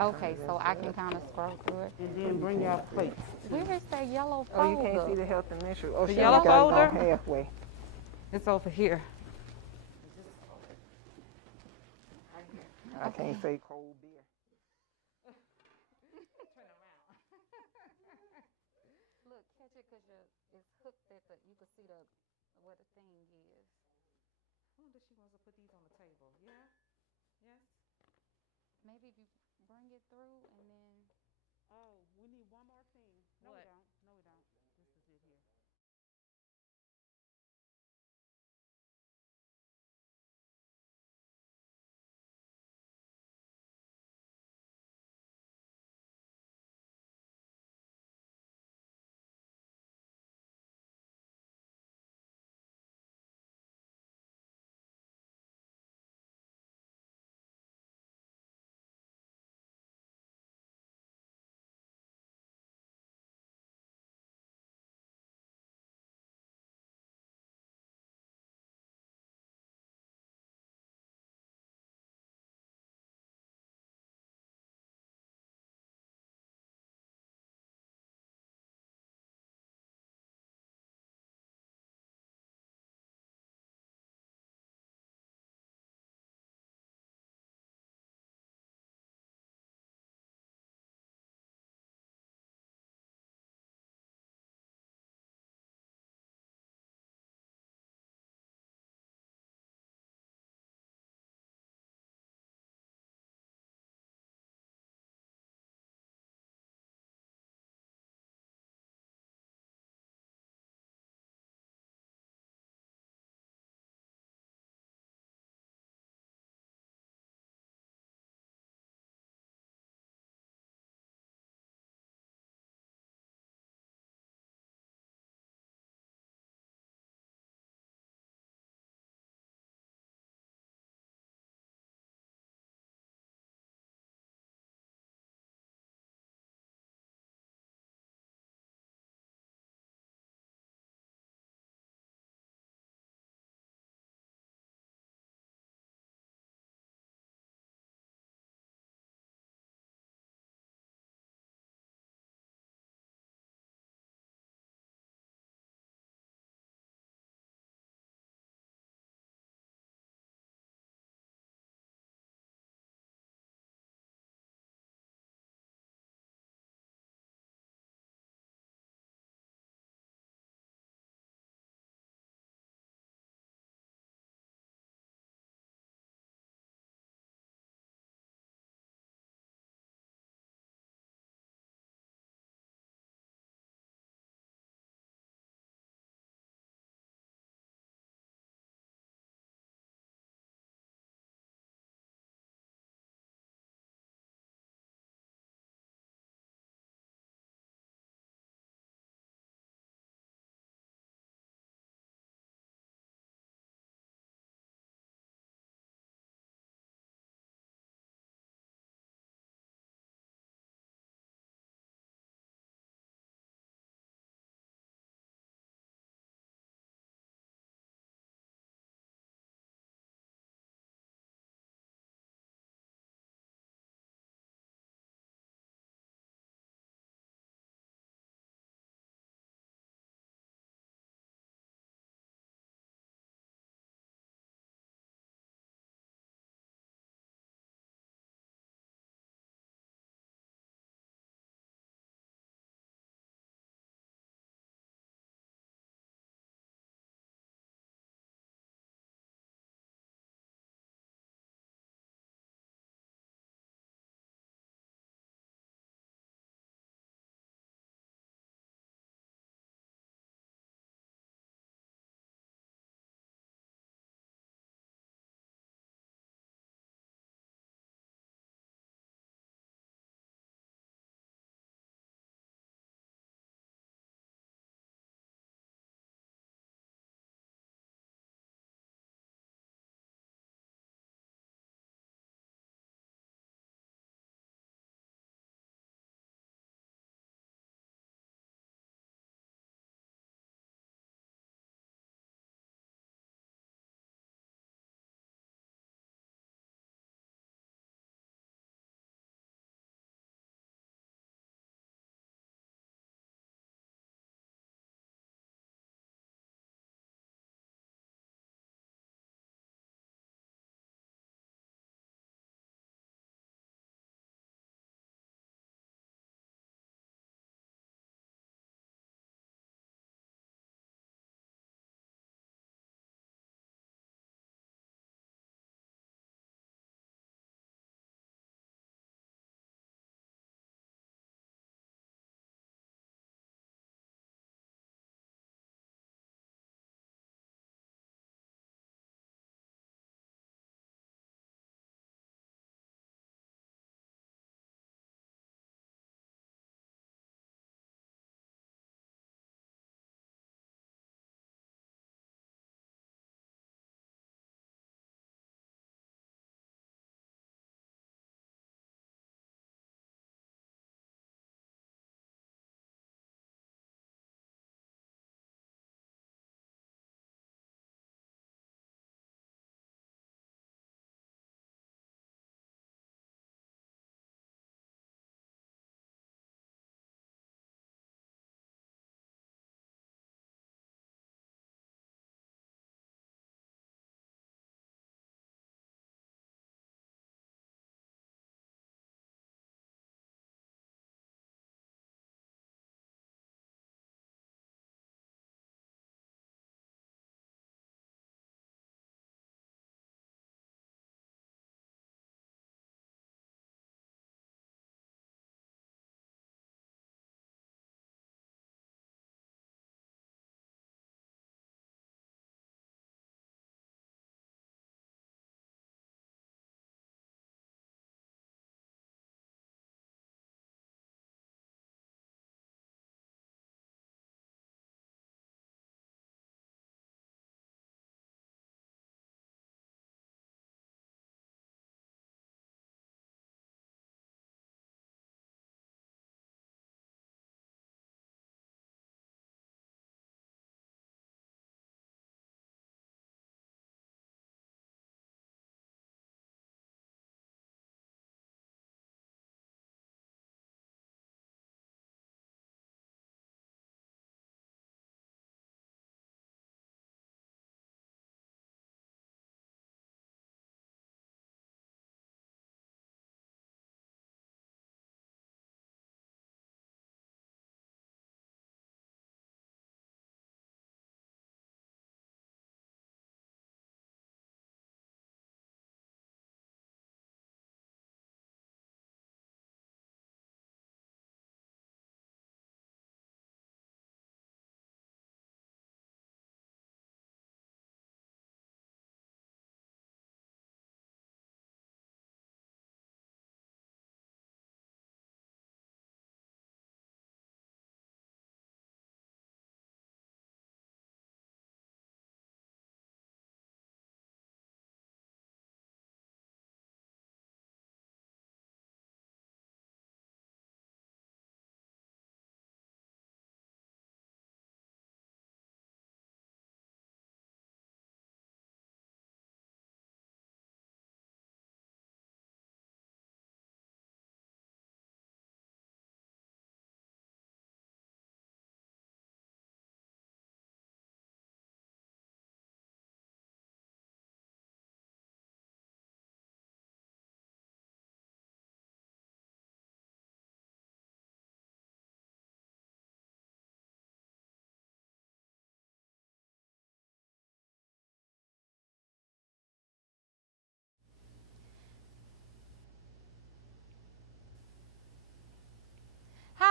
Okay, so I can kind of scroll through it. And then bring y'all plates. Where is that yellow Oh, you can't see folder? the health and ministry. Oh, The she yellow only got it on folder? halfway. It's over here. I can't say cold beer. Look, catch it because it's hooked at the, you can see the, where the thing is. I wonder if she wants to put these on the table. Yeah? Yes? Maybe if you bring it through and then. Oh, we need one more thing. No, we What? don't. No, we don't. This is it here.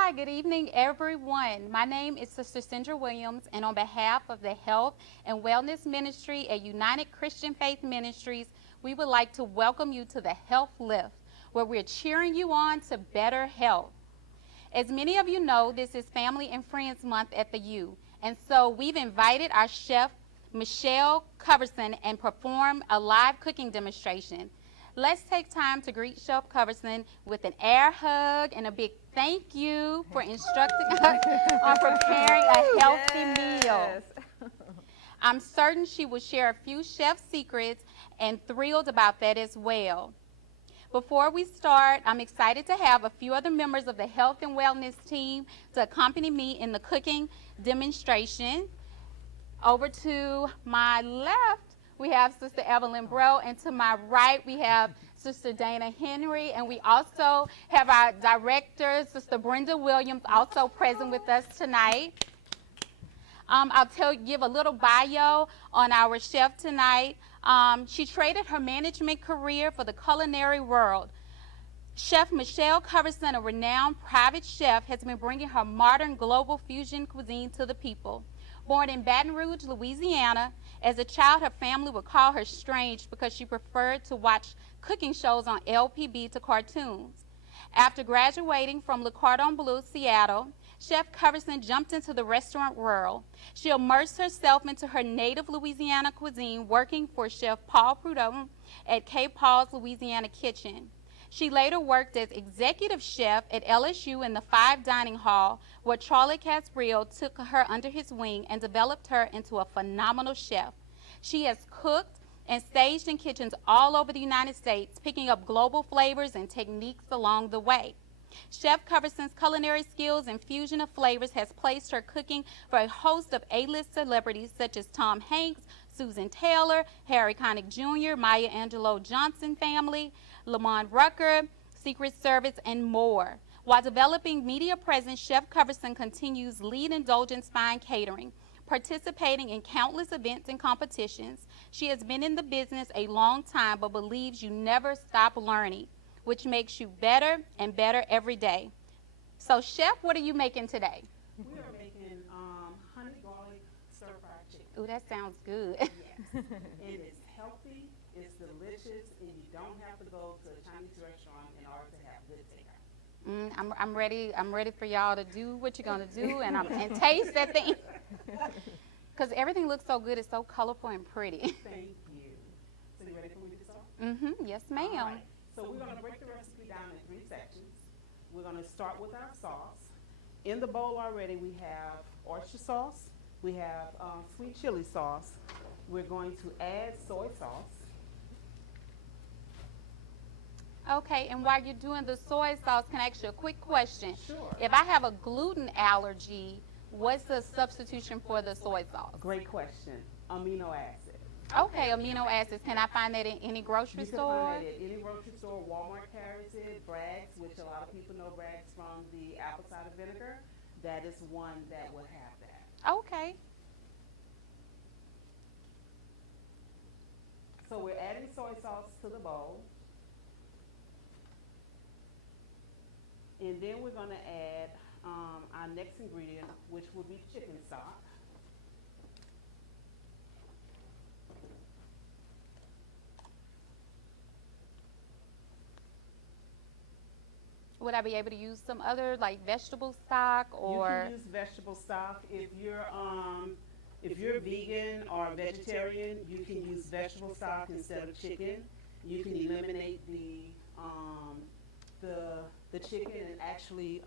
Hi, good evening, everyone. My name is Sister Sandra Williams, and on behalf of the Health and Wellness Ministry at United Christian Faith Ministries, we would like to welcome you to the Health Lift, where we're cheering you on to better health. As many of you know, this is Family and Friends Month at the U, and so we've invited our chef, Michelle Coverson, and perform a live cooking demonstration. Let's take time to greet Chef Coverson with an air hug and a big thank you for instructing us on preparing a healthy meal. I'm certain she will share a few chef secrets and thrilled about that as well. Before we start, I'm excited to have a few other members of the Health and Wellness team to accompany me in the cooking demonstration. Over to my left, we have Sister Evelyn Bro, and to my right, we have Sister Dana Henry, and we also have our director, Sister Brenda Williams, also present with us tonight. Give a little bio on our chef tonight. She traded her management career for the culinary world. Chef Michelle Coverson, a renowned private chef, has been bringing her modern global fusion cuisine to the people. Born in Baton Rouge, Louisiana, as a child, her family would call her strange because she preferred to watch cooking shows on LPB to cartoons. After graduating from Le Cordon Bleu, Seattle, Chef Coverson jumped into the restaurant world. She immersed herself into her native Louisiana cuisine, working for Chef Paul Prudhomme at K. Paul's Louisiana Kitchen. She later worked as executive chef at LSU in the 5 Dining Hall, where Charlie Casbriel took her under his wing and developed her into a phenomenal chef. She has cooked and staged in kitchens all over the United States, picking up global flavors and techniques along the way. Chef Coverson's culinary skills and fusion of flavors has placed her cooking for a host of A-list celebrities such as Tom Hanks, Susan Taylor, Harry Connick Jr., Maya Angelou Johnson family, Lamont Rucker, Secret Service, and more. While developing media presence, Chef Coverson continues lead indulgence fine catering, participating in countless events and competitions. She has been in the business a long time, but believes you never stop learning, which makes you better and better every day. So, Chef, what are you making today? We are making honey garlic stir-fried chicken. Ooh, that sounds good. Yes. And it's healthy, it's delicious, and you don't have to go to a Chinese restaurant in order to have good takeout. I'm ready. I'm ready for y'all to do what you're gonna do, and taste that thing. Because everything looks so good. It's so colorful and pretty. Thank you. So you ready for me to start? Yes, ma'am. All right. So we're going to break the recipe down in 3 sections. We're going to start with our sauce. In the bowl already we have oyster sauce. We have sweet chili sauce. We're going to add soy sauce. Okay, and while you're doing the soy sauce, can I ask you a quick question? Sure. If I have a gluten allergy, what's the substitution for the soy sauce? Great question. Amino acid. Okay, amino acids. Can I find that in any grocery You can store? find it at any grocery store. Walmart carries it. Bragg's, which a lot of people know Bragg's from the apple cider vinegar, that is one that will have that. Okay. So we're adding soy sauce to the bowl. And then we're going to add our next ingredient, which will be chicken stock. Would I be able to use some other, like, vegetable stock or? You can use vegetable stock. If you're vegan or vegetarian, you can use vegetable stock instead of chicken. You can eliminate the chicken and actually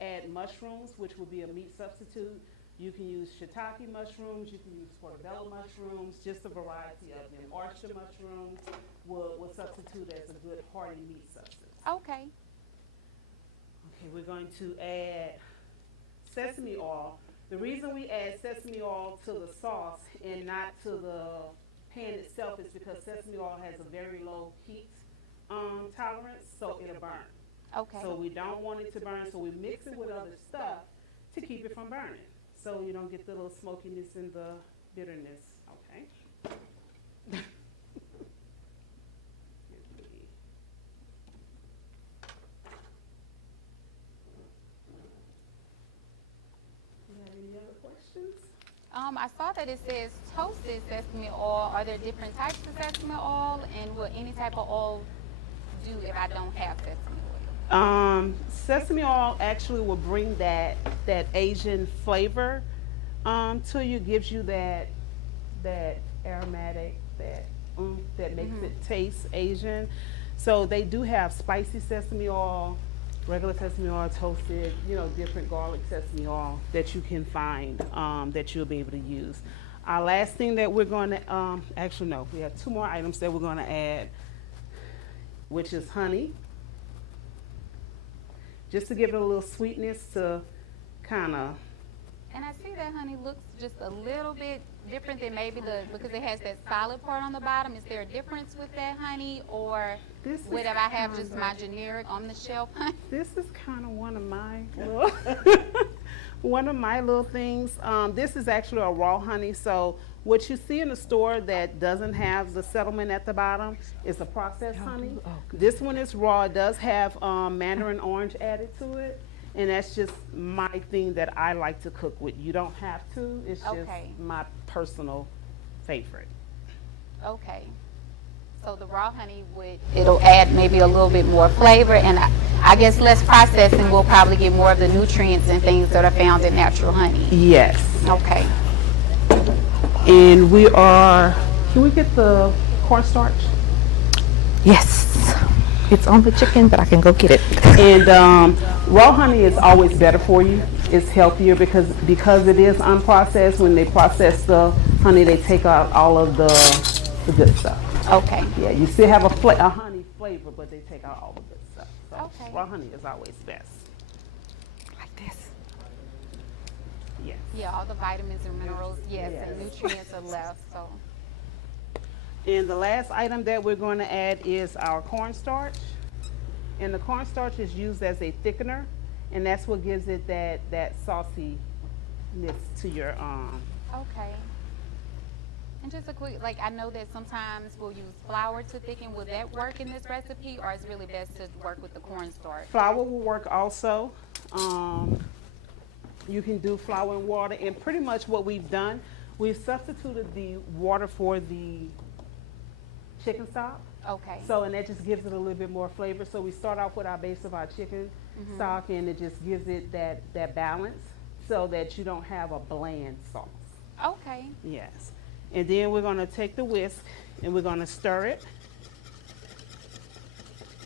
add mushrooms, which would be a meat substitute. You can use shiitake mushrooms. You can use portobello mushrooms. Just a variety of them. Oyster mushrooms will substitute as a good hearty meat substance. Okay. Okay, we're going to add sesame oil. The reason we add sesame oil to the sauce and not to the pan itself is because sesame oil has a very low heat tolerance, so it'll burn. Okay. So we don't want it to burn, so we mix it with other stuff to keep it from burning, so you don't get the little smokiness and the bitterness, okay? I saw that it says toasted sesame oil. Are there different types of sesame oil, and will any type of oil do if I don't have sesame oil? Sesame oil actually will bring that Asian flavor to you, gives you that aromatic, that makes it taste Asian. So they do have spicy sesame oil, regular sesame oil, toasted, different garlic sesame oil that you can find that you'll be able to use. Our last thing that we're going to, actually no, we have 2 more items that we're going to add, which is honey. Just to give it a little sweetness to kind of. And I see that honey looks just a little bit different than maybe because it has that solid part on the bottom. Is there a difference with that honey, or would if I have just my generic on the shelf honey? This is kind of one of my little things. This is actually a raw honey. So what you see in the store that doesn't have the settlement at the bottom is a processed honey. This one is raw. It does have mandarin orange added to it. And that's just my thing that I like to cook with. You don't have to. It's just my personal favorite. Okay. So the raw honey it'll add maybe a little bit more flavor, and I guess less processing will probably get more of the nutrients and things that are found in natural honey. Yes. Okay. And can we get the cornstarch? Yes. It's on the chicken, but I can go get it. And raw honey is always better for you. It's healthier because it is unprocessed. When they process the honey, they take out all of the good stuff. Okay. Yeah, you still have a honey flavor, but they take out all the good stuff. So Okay. raw honey is always best. Like this. Yes. Yeah, all the vitamins and minerals, yes, Yes. and nutrients are left. So And the last item that we're going to add is our cornstarch. And the cornstarch is used as a thickener, and that's what gives it that sauciness to your okay. And just a quick, I know that sometimes we'll use flour to thicken. Will that work in this recipe, or is it really best to work with the cornstarch? flour will work also. You can do flour and water, and pretty much what we've done, we've substituted the water for the chicken stock. Okay. So, and that just gives it a little bit more flavor. So we start off with our base of our chicken stock, and it just gives it that balance so that you don't have a bland sauce. Okay. Yes. And then we're going to take the whisk and we're going to stir it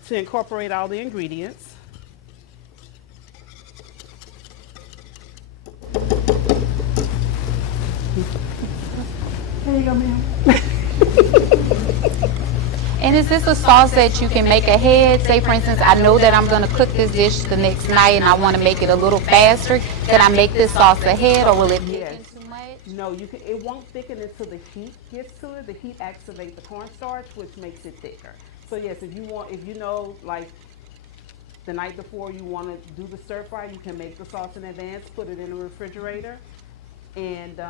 to incorporate all the ingredients. There you go, ma'am. And is this a sauce that you can make ahead? Say, for instance, I know that I'm going to cook this dish the next night and I want to make it a little faster. Can I make this sauce ahead, or will it thicken too much? No, it won't thicken until the heat gets to it. The heat activates the cornstarch, which makes it thicker. So yes, if you know, like the night before you want to do the stir fry, you can make the sauce in advance, put it in the refrigerator, and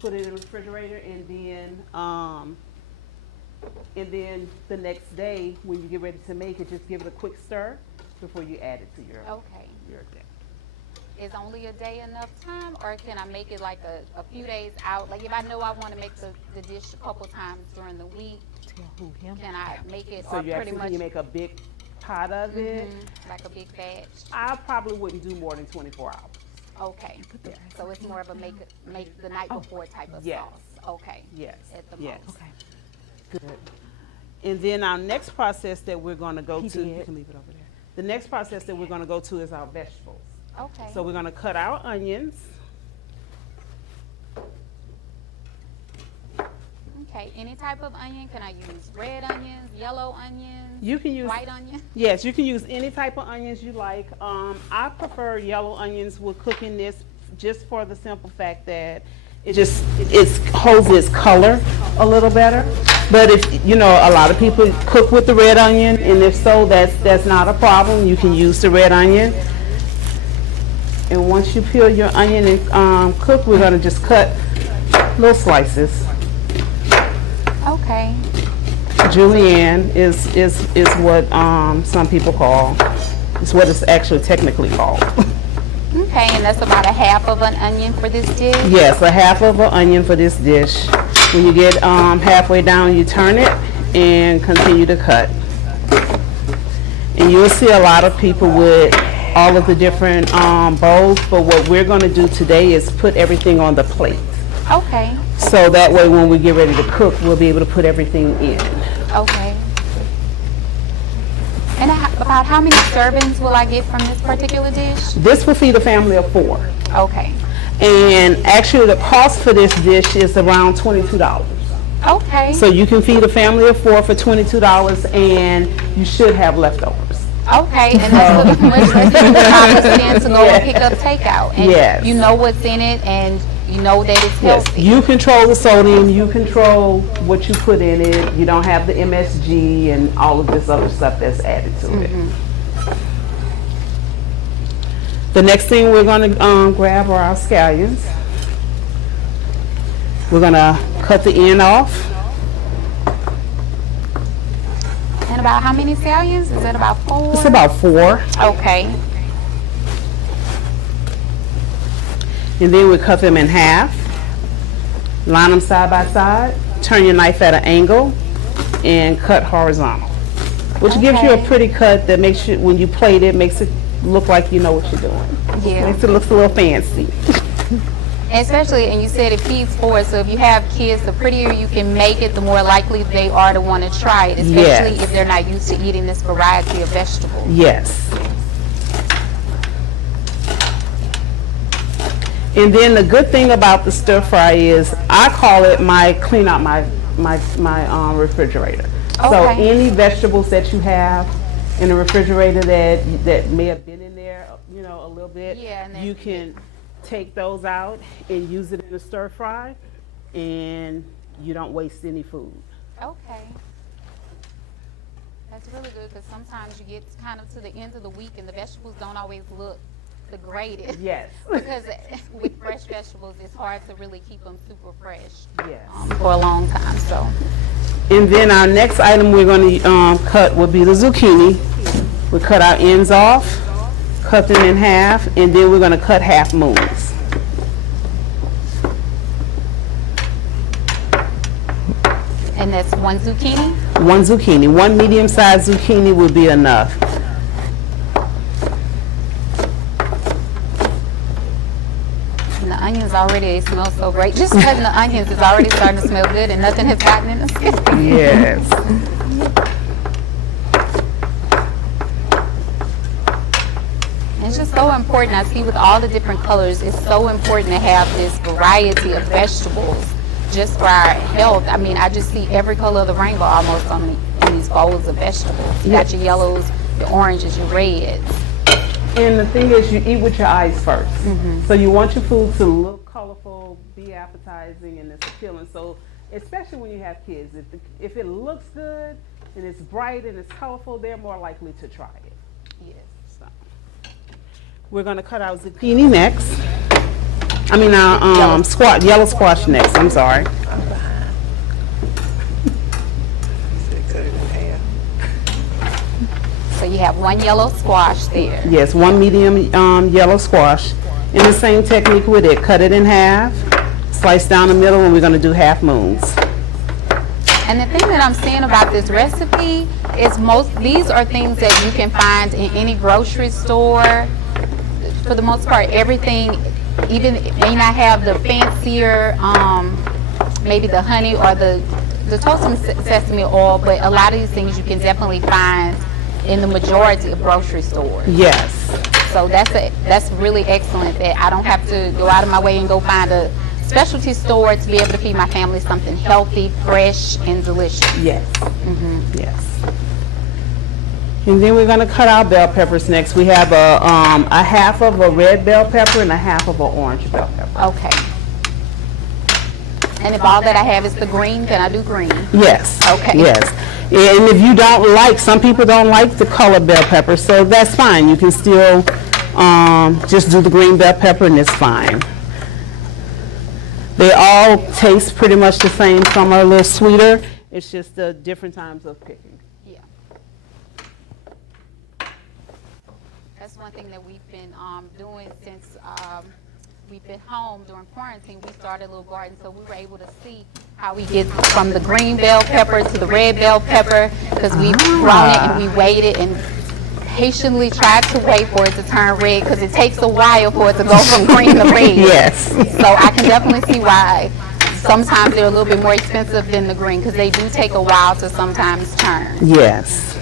put it in the refrigerator, and then the next day when you get ready to make it, just give it a quick stir before you add it to your thing. Is only a day enough time, or can I make it like a few days out? Like if I know I want to make the dish a couple times during the week, can I make it, So or you pretty actually make you make a big pot of it. like a big batch? I probably wouldn't do more than 24 hours. Okay. So it's more of a make the night before type of Yes. sauce. Okay. Yes. At the Yes. most. Okay. Good. And then our next process that we're going to go He to, did. you can leave it over there. The next process that we're going to go to is our vegetables. Okay. So we're going to cut our onions. Okay. Any type of onion? Can I use red onions, yellow onions, You can use white onion? Yes, you can use any type of onions you like. I prefer yellow onions with cooking this, just for the simple fact that it holds its color a little better. But if a lot of people cook with the red onion, and if so, that's not a problem. You can use the red onion. And once you peel your onion and cook, we're going to just cut little slices. Okay. Julienne is what some people call, it's what it's actually technically called. Okay, and that's about a half of an onion for this dish? Yes, a half of an onion for this dish. When you get halfway down, you turn it and continue to cut. And you'll see a lot of people with all of the different bowls, but what we're going to do today is put everything on the plate. Okay, So that way when we get ready to cook, we'll be able to put everything in. okay. And about how many servings will I get from this particular dish? This will feed a family of 4. Okay, And actually the cost for this dish is around $22. okay, So you can feed a family of 4 for $22 and you should have leftovers. okay. And that's much less than I was saying to go and pick up takeout. And Yes. you know what's in it and you know that it's Yes, healthy. you control the sodium, you control what you put in it. You don't have the MSG and all of this other stuff that's added to it. The next thing we're going to grab are our scallions. We're going to cut the end off. And about how many scallions? Is it about 4? It's about 4. Okay, And then we cut them in half. Line them side by side. Turn your knife at an angle and cut horizontal. Which gives you a Okay. pretty cut that makes you, when you plate it, makes it look like you know what you're doing. yeah. Makes it look a little fancy. Especially, and you said it feeds 4, so if you have kids, the prettier you can make it, the more likely they are to want to try it, especially Yes. if they're not used to eating this variety of vegetables. Yes. And then the good thing about the stir fry is I call it clean out my refrigerator. So Okay. any vegetables that you have in the refrigerator that may have been in there, a little bit, Yeah, and then you can take those out and use it in the stir fry, and you don't waste any food. Okay. That's really good because sometimes you get kind of to the end of the week and the vegetables don't always look the greatest. Yes. Because with fresh vegetables, it's hard to really keep them super fresh Yes. for a long time. So, And then our next item we're going to cut would be the zucchini. We cut our ends off, cut them in half, and then we're going to cut half moons. and that's 1 zucchini. 1 zucchini, 1 medium-sized zucchini would be enough. And the onions already, they smell so great. Just cutting the onions is already starting to smell good and nothing has gotten in the skin. Yes. It's just so important. I see with all the different colors, it's so important to have this variety of vegetables just for our health. I mean, I just see every color of the rainbow almost in these bowls of vegetables. You got your yellows, your oranges, your reds. And the thing is, you eat with your eyes first. So you want your food to look colorful, be appetizing, and it's appealing. So especially when you have kids, if it looks good and it's bright and it's colorful, they're more likely to try it. Yes. So we're going to cut our zucchini next. I mean our yellow squash next. I'm sorry. So you have 1 yellow squash there. Yes, 1 medium yellow squash. In the same technique with it, cut it in half, slice down the middle, and we're going to do half moons. And the thing that I'm seeing about this recipe is these are things that you can find in any grocery store. For the most part, everything, even it may not have the fancier, maybe the honey or the toasted sesame oil, but a lot of these things you can definitely find in the majority of grocery stores. Yes. So that's really excellent that I don't have to go out of my way and go find a specialty store to be able to feed my family something healthy, fresh, and delicious. Yes. Yes. And then we're going to cut our bell peppers next. We have a half of a red bell pepper and a half of an orange bell pepper. Okay. And if all that I have is the green, then I do green. Yes. Okay. Yes. And if you don't like, some people don't like the colored bell pepper, so that's fine. You can still just do the green bell pepper and it's fine. They all taste pretty much the same. Some are a little sweeter. It's just the different times of picking. Yeah. That's one thing that we've been doing since we've been home during quarantine, we started a little garden, so we were able to see how we get from the green bell pepper to the red bell pepper, because we've grown it and we waited and patiently tried to wait for it to turn red, because it takes a while for it to go from green to red. Yes. So I can definitely see why sometimes they're a little bit more expensive than the green, because they do take a while to sometimes turn. Yes.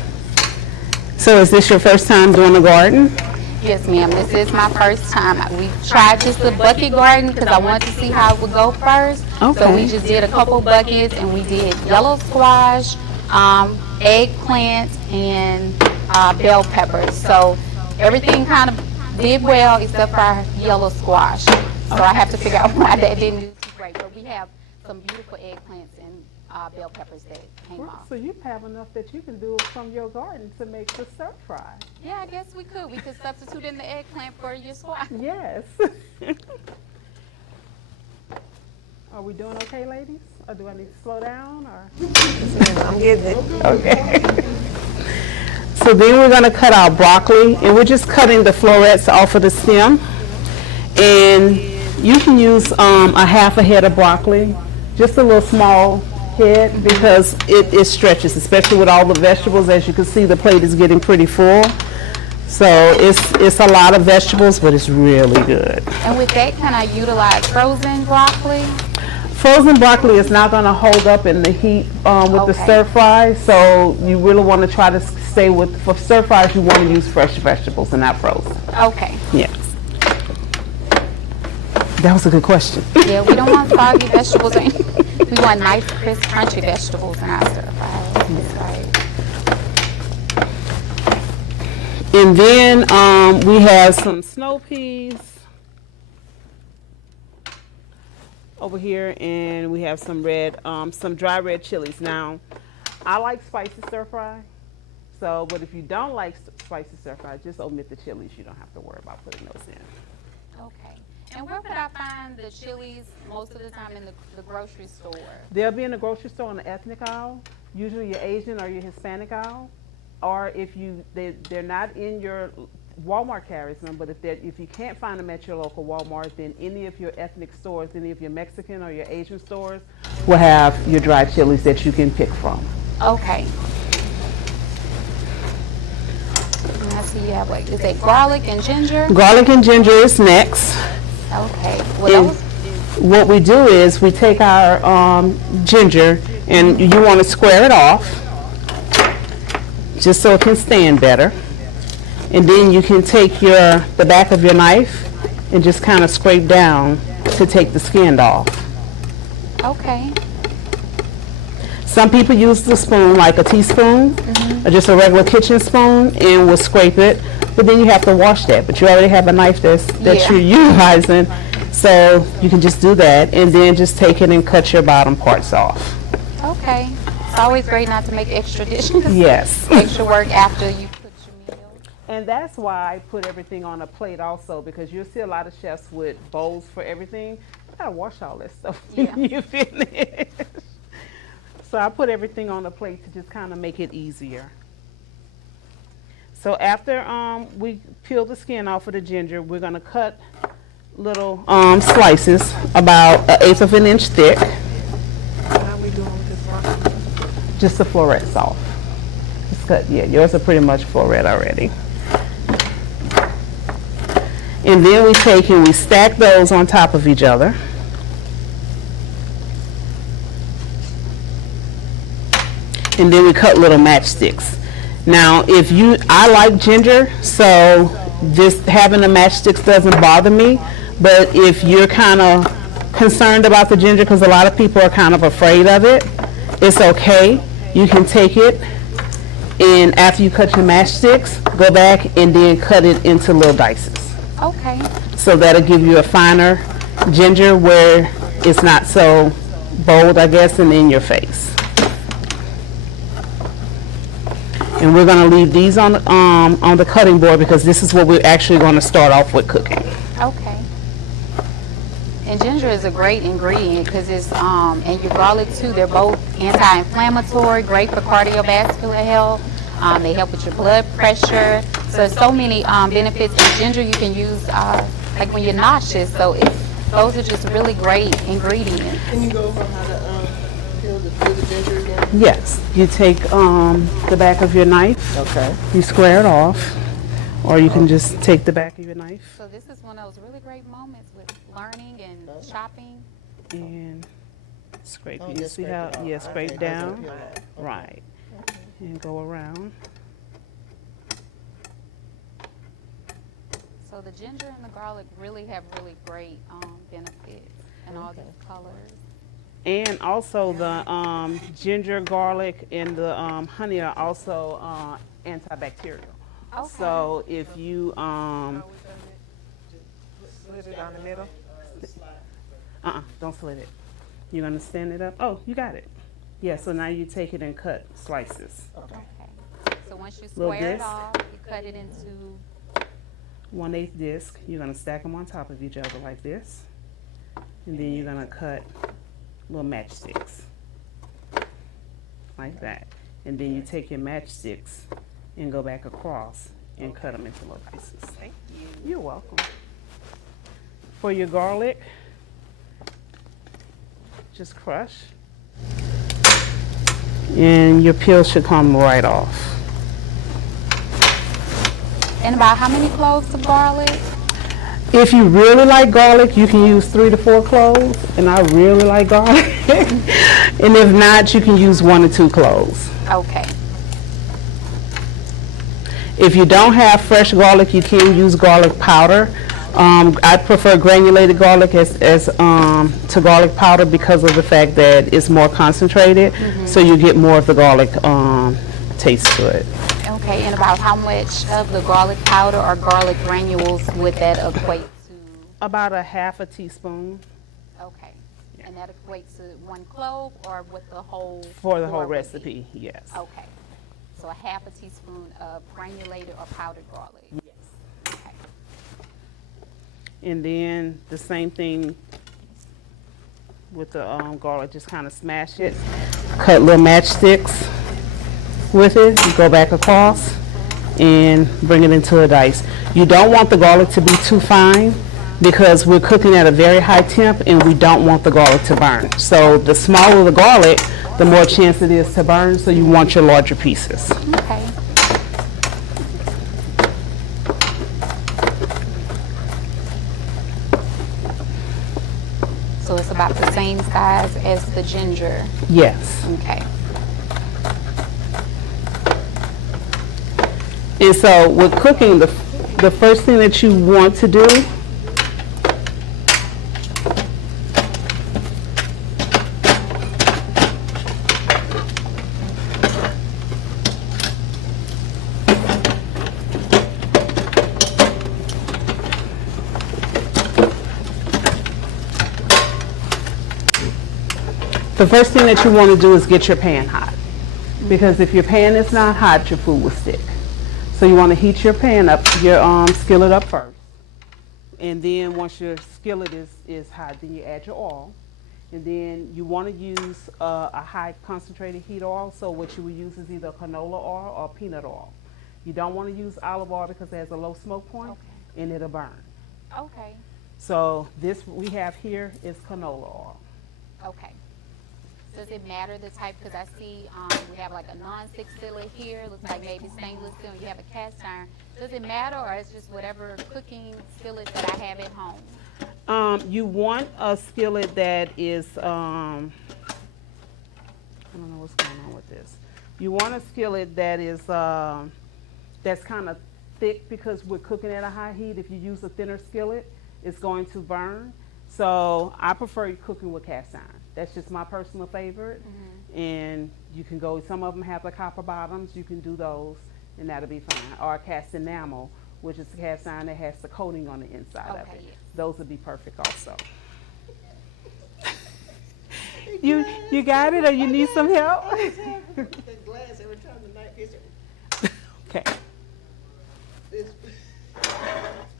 So is this your first time doing the garden? Yes, ma'am. This is my first time. We tried just a bucket garden because I wanted to see how it would go first. So Okay. we just did a couple buckets, and we did yellow squash, eggplant, and bell peppers. So everything kind of did well except for yellow squash. So I have to figure out why that didn't do too great. But we have some beautiful eggplants and bell peppers that came off. So you have enough that you can do from your garden to make the stir fry. Yeah, I guess we could. We could substitute in the eggplant for your squash. Yes. Are we doing okay, ladies? Or do I need to slow down? Or I'm getting it. Okay. So then we're going to cut our broccoli, and we're just cutting the florets off of the stem. And you can use a half a head of broccoli, just a little small head, because it stretches, especially with all the vegetables. As you can see, the plate is getting pretty full. So it's a lot of vegetables, but it's really good. And with that, can I utilize frozen broccoli? Frozen broccoli is not going to hold up in the heat with the Okay. stir fry, so you really want to try to stay with, for stir fries, you want to use fresh vegetables and not frozen. Okay. Yes. That was a good question. Yeah, we don't want soggy vegetables. We want nice, crisp, crunchy vegetables in our stir fries. That's right. And then we have some snow peas over here, and we have some some dry red chilies. Now, I like spicy stir fry, so, but if you don't like spicy stir fry, just omit the chilies. You don't have to worry about putting those in. Okay. And where would I find the chilies most of the time in the grocery store? they'll be in the grocery store on the ethnic aisle, usually your Asian or your Hispanic aisle. Or if they're not in your Walmart carries them, but if you can't find them at your local Walmart, then any of your ethnic stores, any of your Mexican or your Asian stores will have your dry chilies that you can pick from. Okay. And I see you have, like, is it garlic and ginger? Garlic and ginger is next. Okay. Well, And what we do is we take our ginger, and you want to square it off just so it can stand better. And then you can take the back of your knife and just kind of scrape down to take the skin off. okay. Some people use the spoon, like a teaspoon, or just a regular kitchen spoon, and will scrape it. But then you have to wash that. But you already have a knife that Yeah. you're utilizing, so you can just do that, and then just take it and cut your bottom parts off. Okay. It's always great not to make extra dishes. Yes. Extra work after you put your meal. And that's why I put everything on a plate also, because you'll see a lot of chefs with bowls for everything. You gotta wash all that stuff when Yeah. you finish. So I put everything on a plate to just kind of make it easier. So after we peel the skin off of the ginger, we're gonna cut little Slices about 1/8 of an inch thick, What are we doing with this broccoli? just the florets off. Just cut, yeah, yours are pretty much floret already. And then we take and we stack those on top of each other. And then we cut little matchsticks. Now, I like ginger, so just having the matchsticks doesn't bother me. But if you're kind of concerned about the ginger, because a lot of people are kind of afraid of it, it's okay. You can take it, and after you cut your matchsticks, go back and then cut it into little dices. Okay. So that'll give you a finer ginger where it's not so bold, I guess, and in your face. And we're going to leave these on the cutting board because this is what we're actually going to start off with cooking. Okay. And ginger is a great ingredient because it's, and your garlic too, they're both anti-inflammatory, great for cardiovascular health. They help with your blood pressure. So many benefits. In ginger, you can use like when you're nauseous. So those are just really great ingredients. Can you go over how to peel the ginger again? Yes, you take the back of your knife, Okay. you square it off, or you can just take the back of your knife So this is one of those really great moments with learning and shopping. and scrape Oh, it. You just see scrape how, it off. yeah, scrape Okay, down, doesn't peel off. Okay. right, and go around. So the ginger and the garlic really have really great benefits and all these colors. And also the ginger, garlic, and the honey are also antibacterial. Okay. So if you Split it down the middle. don't slit it. You're gonna stand it up. Oh, you got it. Yeah. So now you take it and cut slices. Okay. So once you Little square it disc. off, you cut it into 1/8 disc. You're gonna stack them on top of each other like this, and then you're gonna cut little matchsticks like that. And then you take your matchsticks and go back across and cut them into little pieces. Thank you. You're welcome. For your garlic, just crush. And your peel should come right off. and about how many cloves of garlic? If you really like garlic, you can use 3 to 4 cloves, and I really like garlic. And if not, you can use 1 to 2 cloves. Okay. If you don't have fresh garlic, you can use garlic powder. I prefer granulated garlic as to garlic powder because of the fact that it's more concentrated, so you get more of the garlic taste to it. Okay, and about how much of the garlic powder or garlic granules would that equate to? About a half a teaspoon Okay, and that equates to 1 clove or with the whole? for the whole would be? recipe, yes. Okay, so a half a teaspoon of granulated or powdered garlic? Yes. Okay. And then the same thing with the garlic, just kind of smash it. Cut little matchsticks with it, you go back across and bring it into a dice. You don't want the garlic to be too fine because we're cooking at a very high temp and we don't want the garlic to burn. So the smaller the garlic, the more chance it is to burn, so you want your larger pieces. Okay. So it's about the same size as the ginger? Yes. Okay. And so with cooking, the first thing that you want to do is get your pan hot. Because if your pan is not hot, your food will stick. So you want to heat your pan up, your skillet up first. And then once your skillet is hot, then you add your oil. And then you want to use a high concentrated heat oil. So what you will use is either canola oil or peanut oil. You don't want to use olive oil because it has a low smoke point and it'll burn. Okay. So this we have here is canola oil. Okay. Does it matter the type? Because I see we have like a non-stick skillet here. Looks like maybe stainless steel. And you have a cast iron. Does it matter, or it's just whatever cooking skillet that I have at home? You want a skillet that is, I don't know what's going on with this. You want a skillet that is, that's kind of thick because we're cooking at a high heat. If you use a thinner skillet, it's going to burn. So I prefer cooking with cast iron. That's just my personal favorite. And you can go, some of them have the copper bottoms. You can do those and that'll be fine. Or cast enamel, which is the cast iron that has the coating on the inside of Okay, it. yes. Those would be perfect also. You got it, or you need some help? The glass every time the knife hits it. Okay. This-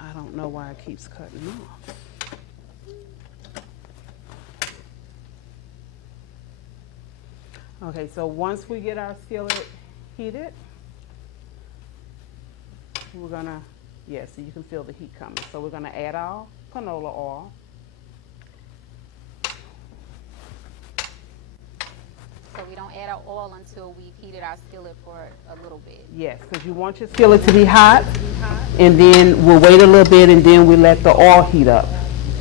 I don't know why it keeps cutting off. Okay, so once we get our skillet heated, we're gonna, yeah, so you can feel the heat coming. So we're gonna add our canola oil. So we don't add our oil until we've heated our skillet for a little bit. Yes, because you want your skillet to be hot, and then we'll wait a little bit, and then we let the oil heat up.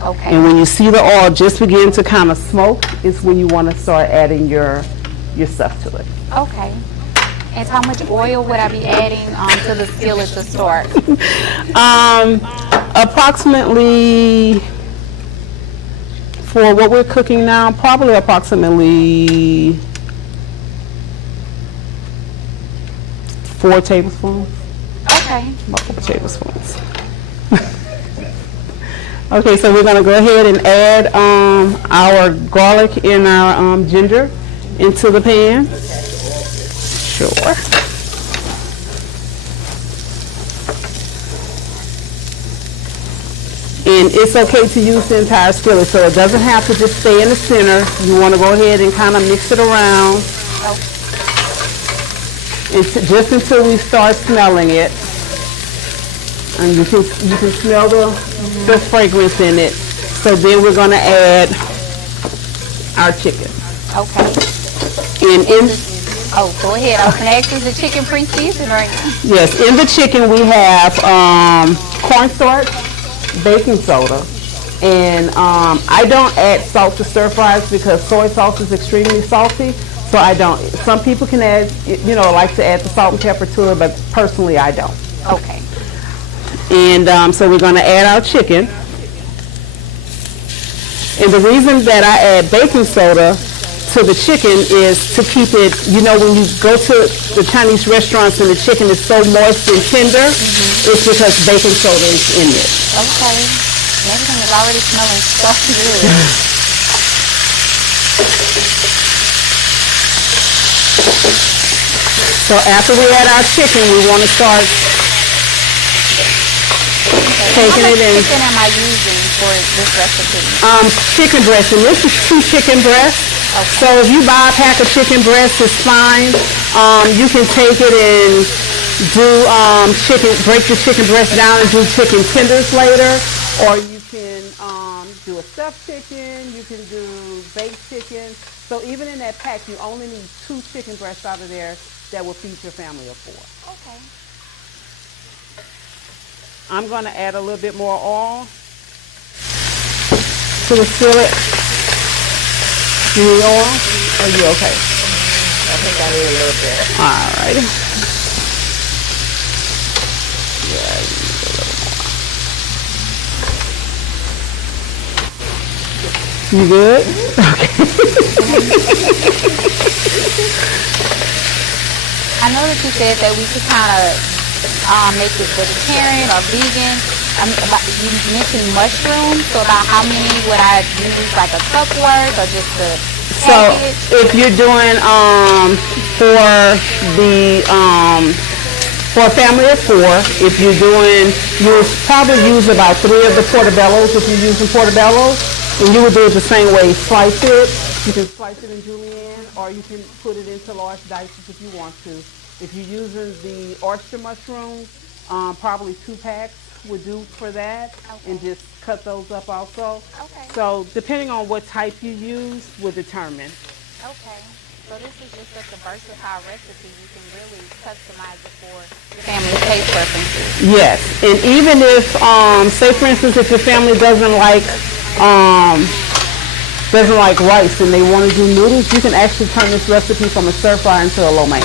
Okay. And when you see the oil just begin to kind of smoke, is when you want to start adding your stuff to it. Okay. And how much oil would I be adding to the skillet to start? Approximately, for what we're cooking now, probably approximately 4 tablespoons. Okay. About 4 tablespoons. Okay, so we're going to go ahead and add our garlic and our ginger into the pan. Sure. And it's okay to use the entire skillet, so it doesn't have to just stay in the center. You want to go ahead and kind of mix it around. Just until we start smelling it. And you can smell the fragrance in it. So then we're going to add our chicken. Okay. And Oh, go ahead. I was going to ask, is the chicken pre-seasoned right now? yes, in the chicken we have cornstarch, baking soda, and I don't add salt to stir fries because soy sauce is extremely salty. So I don't. Some people can add, like to add the salt and pepper to it, but personally I don't. Okay. And so we're going to add our chicken. And the reason that I add baking soda to the chicken is to keep it, when you go to the Chinese restaurants and the chicken is so moist and tender, it's because baking soda is in it. Okay. Everything is already smelling so good. So after we add our chicken, we want to start taking it in. How much chicken am I using for this recipe? Chicken breast, and this is 2 chicken breasts. Okay. So if you buy a pack of chicken breasts, it's fine. You can take it and do break the chicken breast down and do chicken tenders later, or you can do a stuffed chicken. You can do baked chicken. So even in that pack, you only need 2 chicken breasts out of there that will feed your family of 4. Okay. I'm going to add a little bit more oil to the skillet. You need oil? Are you okay? I think I need a little bit. All right. Yeah, you need a little more. You good? Okay. I know that you said that we could kind of make this vegetarian or vegan. You mentioned mushrooms, so about how many would I use, like a cup worth or just a So package? if you're doing for a family of 4, if you're doing, you'll probably use about 3 of the portobellos if you're using portobellos, and you would do it the same way. Slice it. You can slice it in julienne, or you can put it into large dices if you want to. If you're using the oyster mushrooms, probably 2 packs would do for that, Okay. and just cut those up also. Okay. So depending on what type you use would determine. Okay. So this is just such a versatile recipe. You can really customize it for your family's taste preferences. Yes, and even if, say for instance, if your family doesn't like rice and they want to do noodles, you can actually turn this recipe from a stir fry into a lo mein.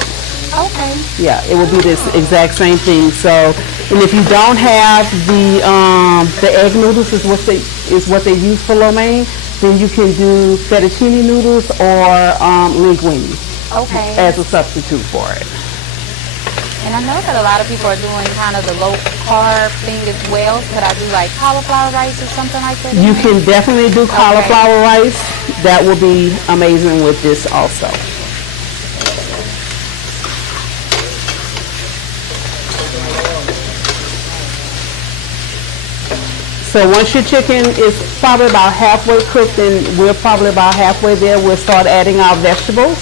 Okay. Yeah, it will be this exact same thing. So, and if you don't have the egg noodles is what they use for lo mein, then you can do fettuccine noodles or linguine Okay. as a substitute for it. And I know that a lot of people are doing kind of the low carb thing as well. Could I do like cauliflower rice or something like that? You can definitely do cauliflower rice. That will be amazing with this also. So once your chicken is probably about halfway cooked, and we're probably about halfway there, we'll start adding our vegetables.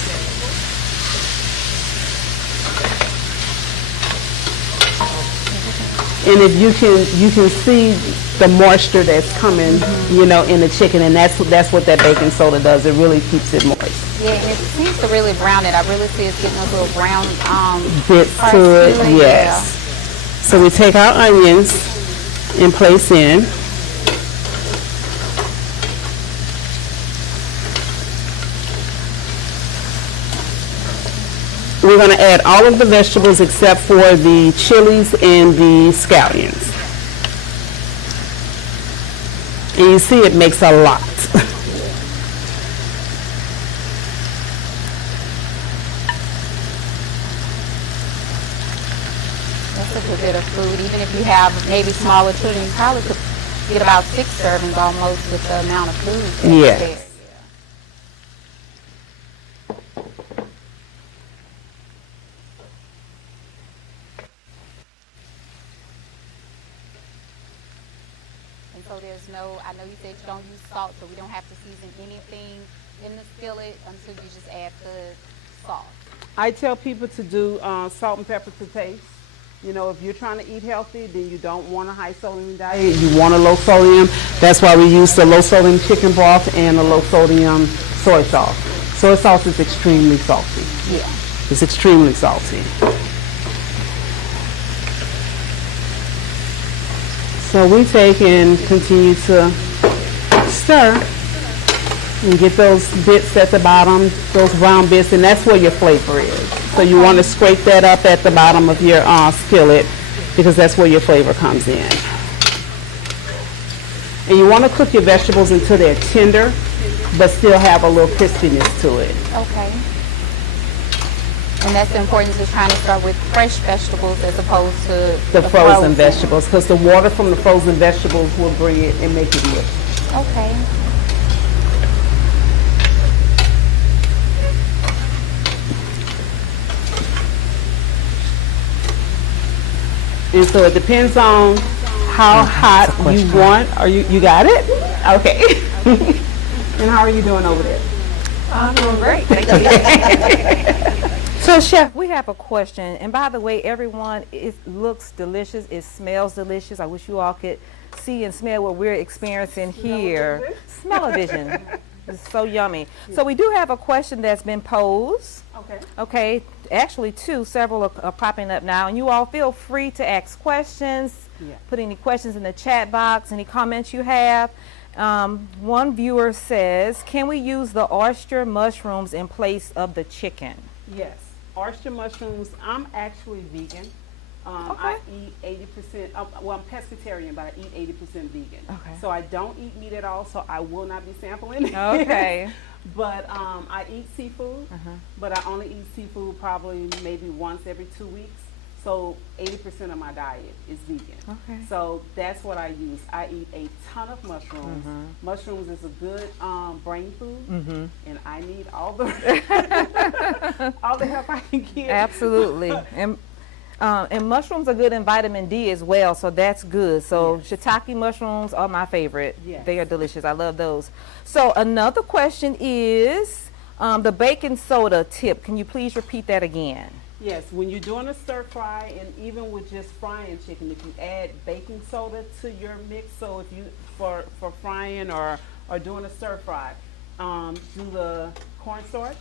And if you can see the moisture that's coming, you know, in the chicken, and that's what that baking soda does. It really keeps it moist. Yeah, and it seems to really brown it. I really see it's getting those little brown Bits parts to it, it, yes. So we take our onions and place in. We're going to add all of the vegetables except for the chilies and the scallions. And you see it makes a lot. That's a good bit of food. Even if you have maybe smaller children, you probably could get about 6 servings almost with the amount of food that's Yes. there. And so there's no, I know you said you don't use salt, so we don't have to season anything in the skillet until you just add the sauce. I tell people to do salt and pepper to taste. You know, if you're trying to eat healthy, then you don't want a high sodium diet. You want a low sodium. That's why we use the low sodium chicken broth and the low sodium soy sauce. Soy sauce is extremely salty. Yeah. It's extremely salty. So we take and continue to stir and get those bits at the bottom, those brown bits, and that's where your flavor is. So you want to scrape that up at the bottom of your skillet because that's where your flavor comes in. And you want to cook your vegetables until they're tender, but still have a little crispiness to it. Okay. And that's the importance of trying to start with fresh vegetables as opposed to The frozen vegetables, because the water from the frozen vegetables will bring it and make it rich. Okay. And so it depends on how hot you want. Are you got it? Okay. And how are you doing over there? I'm doing great. Thank you. So, Chef, we have a question. And by the way, everyone, it looks delicious. It smells delicious. I wish you all could see and smell what we're experiencing here. Smell-o-vision. It's so yummy. So we do have a question that's been posed. Okay. Okay, actually several are popping up now, and you all feel free to ask questions, Yeah. put any questions in the chat box, any comments you have. One viewer says, can we use the oyster mushrooms in place of the chicken? Yes. Oyster mushrooms, I'm actually vegan. I eat 80%, well, I'm pescatarian, but I eat 80% vegan. Okay. So I don't eat meat at all, so I will not be sampling it. Okay. But I eat seafood, but I only eat seafood probably maybe once every 2 weeks. So 80% of my diet is vegan. Okay. So that's what I use. I eat a ton of mushrooms. Mushrooms is a good brain food, and I need all the all the help I can get. Absolutely. And mushrooms are good in vitamin D as well, so that's good. So shiitake mushrooms are my favorite. Yes. They are delicious. I love those. So another question is the baking soda tip. Can you please repeat that again? Yes, when you're doing a stir fry, and even with just frying chicken, if you add baking soda to your mix, so if you for frying or doing a stir fry, do the cornstarch,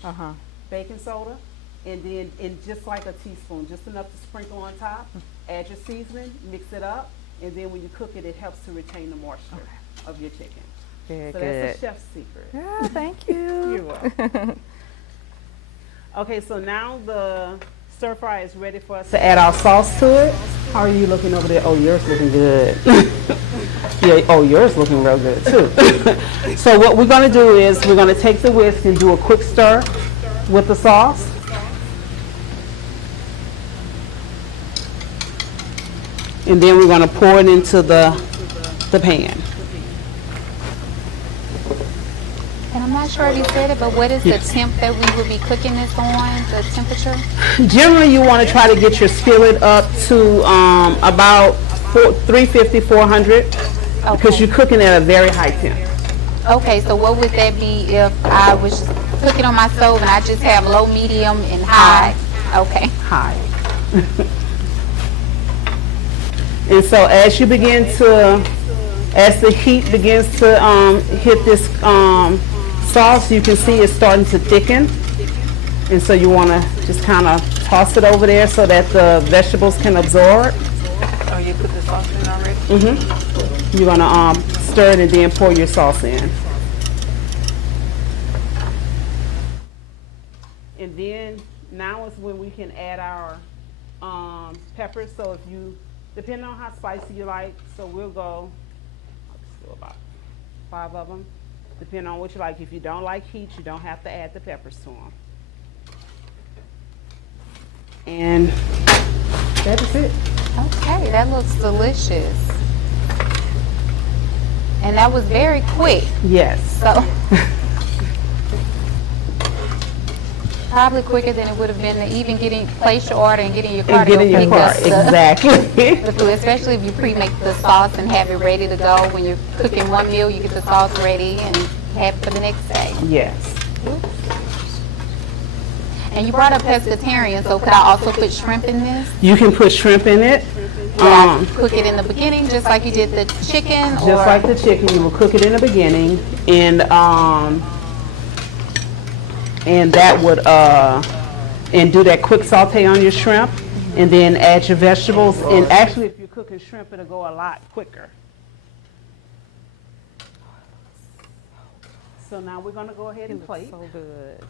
baking soda, and then in just like a teaspoon, just enough to sprinkle on top. Add your seasoning, mix it up, and then when you cook it, it helps to retain the moisture of your chicken. Very So good. that's a chef's secret. Yeah, thank you. You're welcome. Okay, so now the stir fry is ready for us to add our sauce to it. How are you looking over there? Oh, yours looking good. Yeah, oh, yours looking real good too. So what we're gonna do is we're gonna take the whisk and do a quick stir with the sauce. And then we're gonna pour it into the pan. And I'm not sure if you said it, but what is the temp that we will be cooking this on, the temperature? Generally, you want to try to get your skillet up to about 350, 400, because you're cooking at a very high temp. Okay, so what would that be if I was just cooking on my stove and I just have low, medium, and high? Okay. High. And so as you begin to, as the heat begins to hit this sauce, you can see it's starting to thicken. And so you want to just kind of toss it over there so that the vegetables can absorb. Oh, you put the sauce in already? Mm-hmm. You're going to stir it and then pour your sauce in. And then now is when we can add our peppers. So if you, depending on how spicy you like, so we'll go, I'll just do about 5 of them, depending on what you like. If you don't like heat, you don't have to add the peppers to them. And that is it. Okay, that looks delicious. And that was very quick. Yes. So probably quicker than it would have been to even place your order and getting your car And to go getting your pick car, up exactly. the food, especially if you pre-make the sauce and have it ready to go. When you're cooking one meal, you get the sauce ready and have it for the next day. Yes. And you brought up pescatarian, so could I also put shrimp in this? You can put shrimp in it. Would I cook it in the beginning just like you did the chicken? Just like the chicken, you will cook it in the beginning, and that would and do that quick saute on your shrimp, and then add your vegetables. And actually, if you're cooking shrimp, it'll go a lot quicker. So now we're going to go ahead and plate. So good.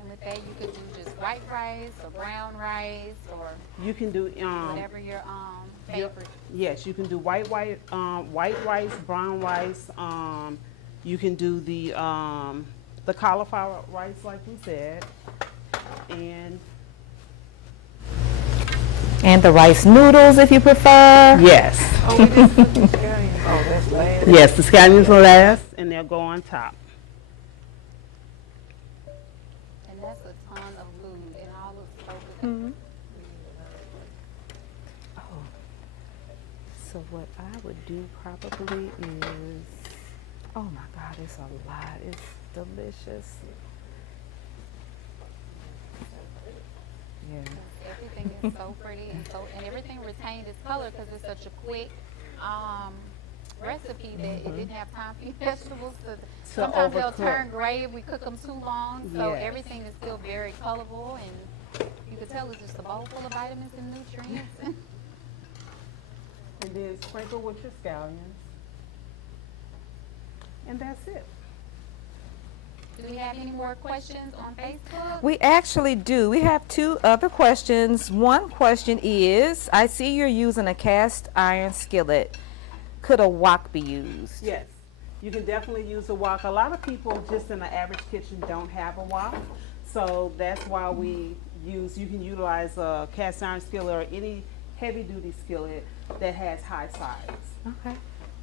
And with that, you could do just white rice or brown rice or You can do whatever your favorite. yes, you can do white rice, brown rice. You can do the cauliflower rice, like we said, And the rice noodles, if you prefer. yes, Oh, that's last. yes, the scallions will last, and they'll go on top. And that's a ton of food, and all looks so good. So what I would do probably is, oh my God, it's a lot. It's delicious. Yeah. Everything is so pretty and everything retained its color because it's such a quick recipe that it didn't have time for your vegetables to sometimes they'll overcook. turn gray if we cook them too long. So Yes. everything is still very colorful, and you could tell it's just a bowl full of vitamins and nutrients. And then sprinkle with your scallions, and that's it. Do we have any more questions on Facebook? We actually do. We have 2 other questions. One question is, I see you're using a cast iron skillet. Could a wok be used? Yes, you can definitely use a wok. A lot of people just in the average kitchen don't have a wok, so that's why you can utilize a cast iron skillet or any heavy duty skillet that has high sides. Okay.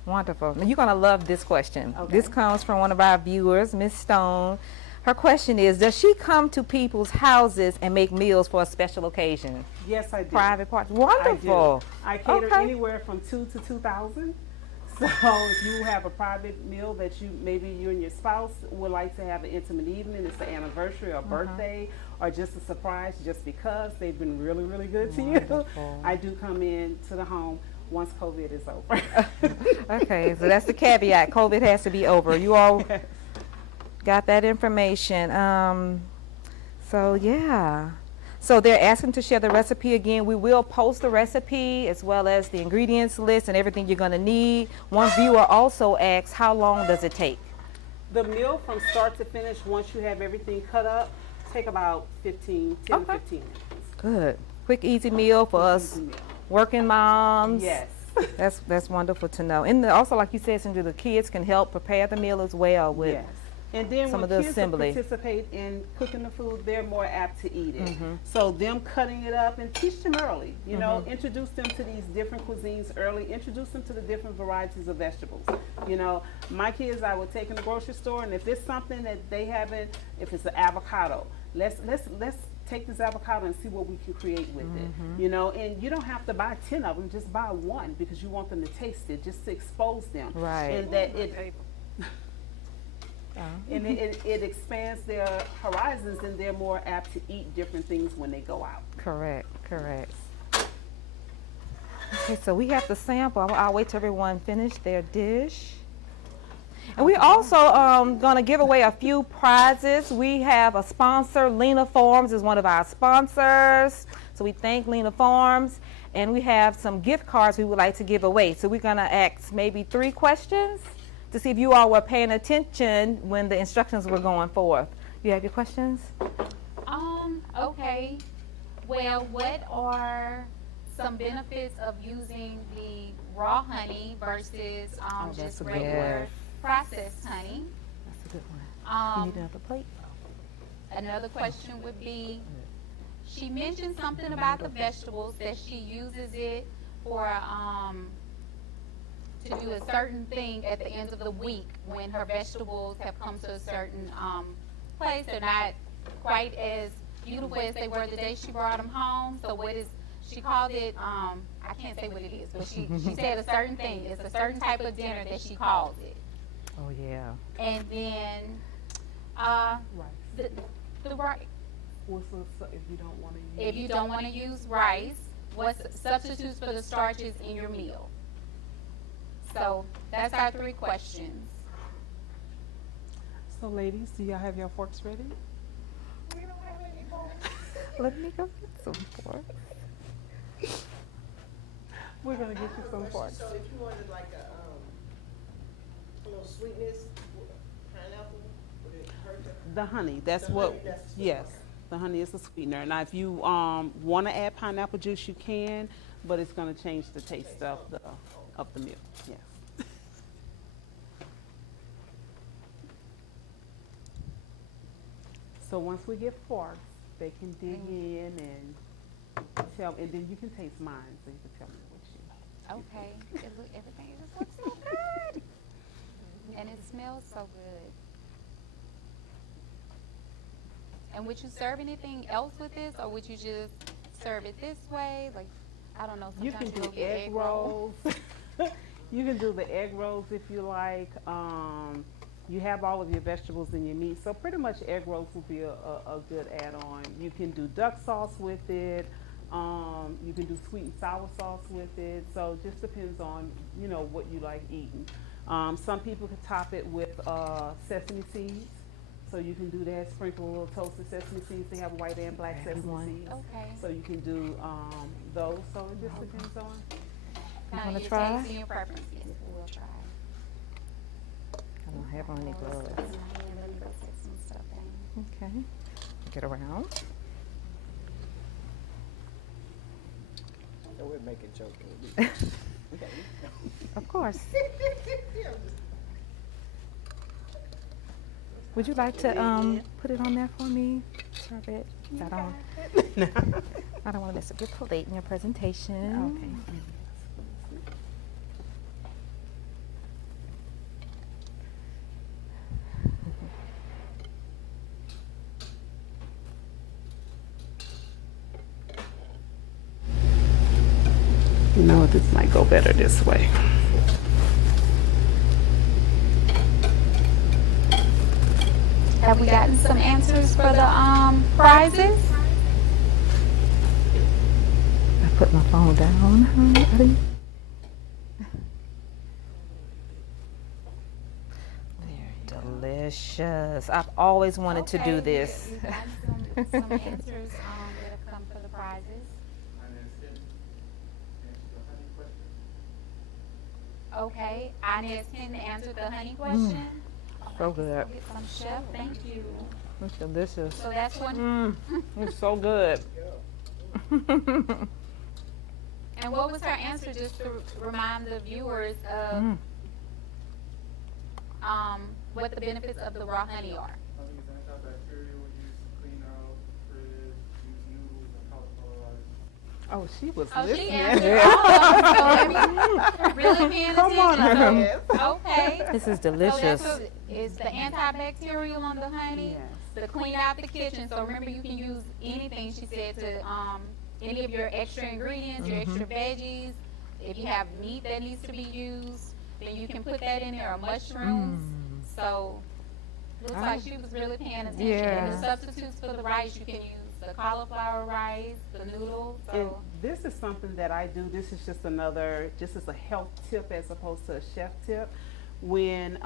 Wonderful. Now you're going to love this question. Okay. This comes from one of our viewers, Miss Stone. Her question is, does she come to people's houses and make meals for a special occasion? Yes, I do. Private parties? I do. Wonderful. I cater Okay. anywhere from 2 to 2,000. So if you have a private meal that maybe you and your spouse would like to have an intimate evening, it's an anniversary or birthday, or just a surprise just because they've been really, really good to you, Wonderful. I do come in to the home once COVID is over. Okay, so that's the caveat. COVID has to be over. You all got that information. So yeah. So they're asking to share the recipe again. We will post the recipe as well as the ingredients list and everything you're going to need. One viewer also asks, how long does it take? The meal from start to finish, once you have everything cut up, take about 10 to 15 minutes. Good. Quick, easy meal for us Easy meal. working moms. Yes. That's wonderful to know. And also, like you said, Cindy, the kids can help prepare the meal as well with Yes. And then some when of the kids assembly. participate in cooking the food, they're more apt to eat it. Mm-hmm. So them cutting it up and teach them early, you know, introduce them to these different cuisines early, introduce them to the different varieties of vegetables. You know, my kids, I would take in the grocery store, and if it's something that they haven't, if it's an avocado, let's take this avocado and see what we can create with it, you know, and you don't have to buy 10 of them, just buy one because you want them to taste it, just to expose them. Right. And that it, and it expands their horizons, and they're more apt to eat different things when they go out. Correct. Okay, so we have the sample. I'll wait till everyone finish their dish. And we also gonna give away a few prizes. We have a sponsor, Lena Farms is one of our sponsors. So we thank Lena Farms. And we have some gift cards we would like to give away. So we're gonna ask maybe 3 questions to see if you all were paying attention when the instructions were going forth. You have your questions? Okay. Well, what are some benefits of using the raw honey versus just a good regular one. processed honey? That's a good one. You need another plate? Another question would be, she mentioned something about the vegetables, that she uses it for to do a certain thing at the end of the week when her vegetables have come to a certain place. They're not quite as beautiful as they were the day she brought them home. So what is, she called it, I can't say what it is, but she said a certain thing. It's a certain type of dinner that she calls it. Oh, yeah. And then the rice. If you don't want to use, If you don't want to use rice, what substitutes for the starches in your meal? So that's our 3 questions. so ladies, do y'all have your forks ready? We don't have any more. Let me go get some forks. We're gonna get you some forks. So if you wanted like a little sweetness, pineapple, would it hurt it? The honey, that's The what, honey, that's the yes, the honey is the sweetener. Now, if you want to add pineapple juice, you can, but it's going to change the taste of the meal. Yes. So once we get forks, they can dig in and tell, and then you can taste mine, so you can tell me what you. Okay. Everything just looks so good. And it smells so good. And would you serve anything else with this, or would you just serve it this way? Like, I don't know. You Sometimes can you'll do get egg rolls. You can do the egg rolls if you like. You have all of your vegetables and your meat, so pretty much egg rolls will be a good add-on. You can do duck sauce with it. You can do sweet and sour sauce with it. So it just depends on, you know, what you like eating. Some people could top it with sesame seeds. So you can do that, sprinkle a little toasted sesame seeds. They have white and black sesame seeds. Okay. So you can do those. So it just depends on. Kind wanna of your try? taste and your preferences. We'll try. I don't have on any gloves. Let me go take some stuff down. Okay. Get around. So we're making joking. Of course. Would you like to put it on there for me, Charlotte? I don't want to mess up your plate in your presentation. Okay. You know what, this might go better this way. Have we gotten some answers for the prizes? I put my phone down. They're delicious. I've always wanted to do this. We've gotten some answers that have come for the prizes. Okay, Inez can answer the honey question. So good. Get some, chef. Thank you. It's delicious. So that's one. It's so good. And what was her answer, just to remind the viewers of what the benefits of the raw honey are? I think it's antibacterial, use to clean out, fridge, use noodles and color. Oh, she was Oh, she listening. answered all of them. So really paying Come on, attention. So, okay. This is So delicious. that's what, is the antibacterial on the honey? Yes. to clean out the kitchen. So remember, you can use anything, she said, to any of your extra ingredients, your extra veggies. If you have meat that needs to be used, then you can put that in there, or mushrooms. So looks like she was really paying attention. And the Yeah. substitutes for the rice, you can use the cauliflower rice, the noodles. And So this is something that I do. This is just just as a health tip as opposed to a chef tip. When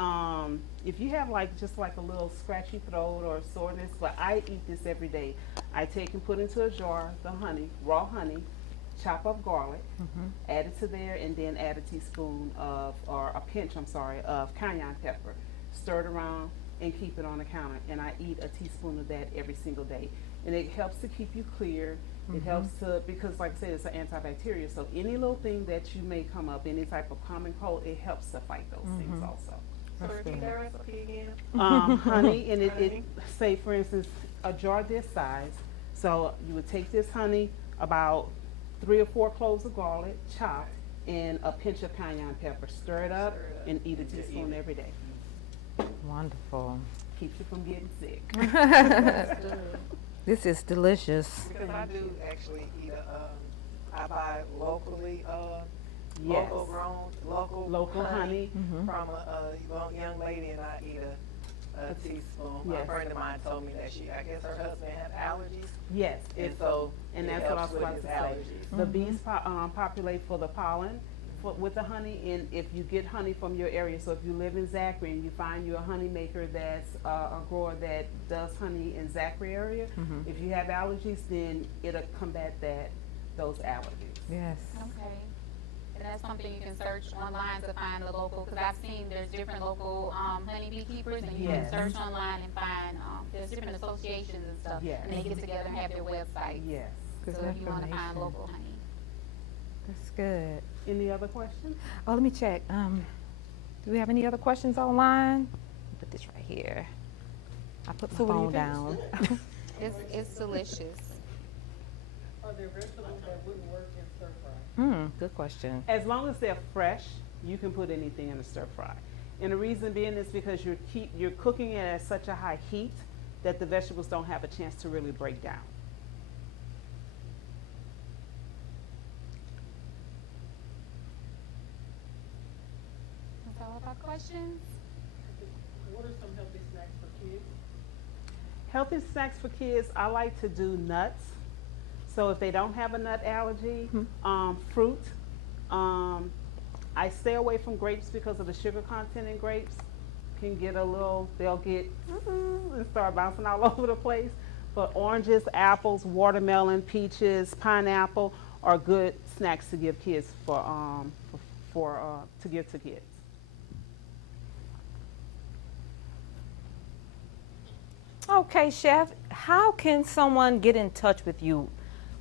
if you have just like a little scratchy throat or soreness, but I eat this every day. I take and put into a jar the honey, raw honey, chop up garlic, add it to there, and then add a teaspoon or a pinch, of cayenne pepper. Stir it around and keep it on the counter. And I eat a teaspoon of that every single day. And it helps to keep you clear. It helps because like I said, it's an antibacterial. So any little thing that you may come up, any type of common cold, it helps to fight those things also. So repeat that recipe again. Honey, and it say for instance, a jar this size. So you would take this honey, about 3 or 4 cloves of garlic, chopped, and a pinch of cayenne pepper. Stir it up and eat a teaspoon every day. Wonderful. Keeps you from getting sick. This is delicious. Because I do actually eat I buy locally, Yes. local grown, Local honey. from a young lady, and I eat a teaspoon. Yes. A friend of mine told me that I guess her husband had allergies, Yes. and so And it that's what I helps was with about his to say. allergies. The bees populate for the pollen with the honey, and if you get honey from your area, so if you live in Zachary and you find you a honey maker that's a grower that does honey in Zachary area, if you have allergies, then it'll combat those allergies. Yes. okay. And that's something you can search online to find the local, because I've seen there's different local honey beekeepers, and you Yes. can search online and find, there's different associations and stuff. Yes. And they get together and have their websites. Yes. Good So if you want to find information. local honey. That's good. Any other questions? Oh, let me check. Do we have any other questions online? Put this right here. I put my So when you phone down. It's delicious. Are there vegetables that wouldn't work in stir fry? Good question. As long as they're fresh, you can put anything in a stir fry. And the reason being is because you're cooking it at such a high heat that the vegetables don't have a chance to really break down. That's all about questions? What are some healthy snacks for kids? Healthy snacks for kids, I like to do nuts. So if they don't have a nut allergy, fruit. I stay away from grapes because of the sugar content in grapes. Can get they'll get and start bouncing all over the place. But oranges, apples, watermelon, peaches, pineapple are good snacks to give kids to give to kids. Okay, Chef, how can someone get in touch with you?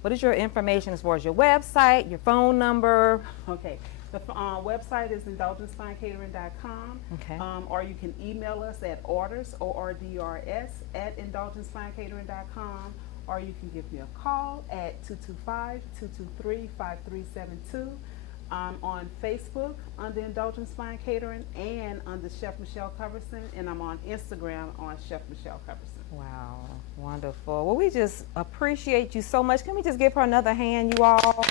What is your information as far as your website, your phone number? Okay. The website is indulgencefinecatering.com. Okay. Or you can email us at orders, ORDRS, at indulgencefinecatering.com. Or you can give me a call at 225-223-5372. I'm on Facebook under Indulgence Fine Catering and under Chef Michelle Coverson, and I'm on Instagram on Chef Michelle Coverson. Wow, wonderful. Well, we just appreciate you so much. Can we just give her another hand, you all?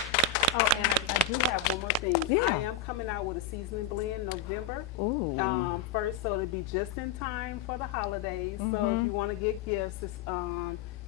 Oh, and I do have one more thing. Yeah. I am coming out with a seasoning blend November. Ooh. First, so it'll be just in time for the holidays. So if you want to get gifts, it's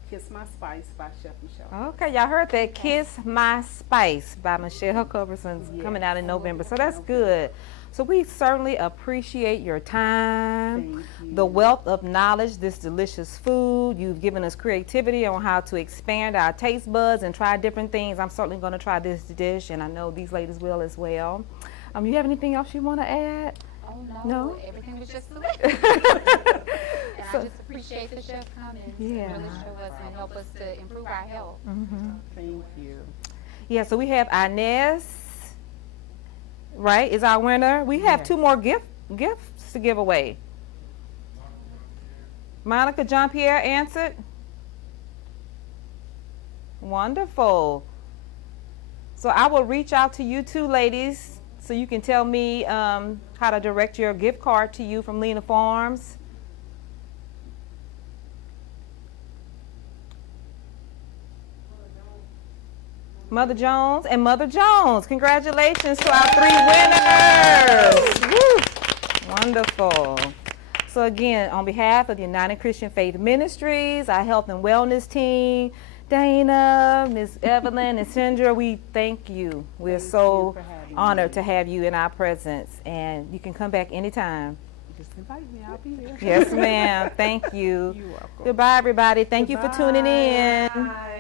Kiss My Spice by Chef Michelle. Okay, y'all heard that. Kiss My Spice by Michelle Coverson's coming out in November. So that's good. So we certainly appreciate your time, Thank you. the wealth of knowledge, this delicious food. You've given us creativity on how to expand our taste buds and try different things. I'm certainly going to try this dish, and I know these ladies will as well. You have anything else you want to add? Oh, No? no. Everything was just delicious. And I just appreciate the chef coming to Yeah. really show us and help us to improve our health. Thank you. Yeah, so we have Inez, right, is our winner. We have two more gifts to give away. Monica Jean-Pierre answered. Wonderful. So I will reach out to you two ladies so you can tell me how to direct your gift card to you from Lena Farms. Mother Jones and Mother Jones. Congratulations to our 3 winners. Woo. Wonderful. So again, on behalf of the United Christian Faith Ministries, our health and wellness team, Dana, Miss Evelyn, and Sandra, we thank you. We're so honored to have you in our presence, and you can come back anytime. Just invite me, I'll be there. Yes, ma'am. Thank you. You're welcome. Goodbye, everybody. Thank you for tuning in. Bye.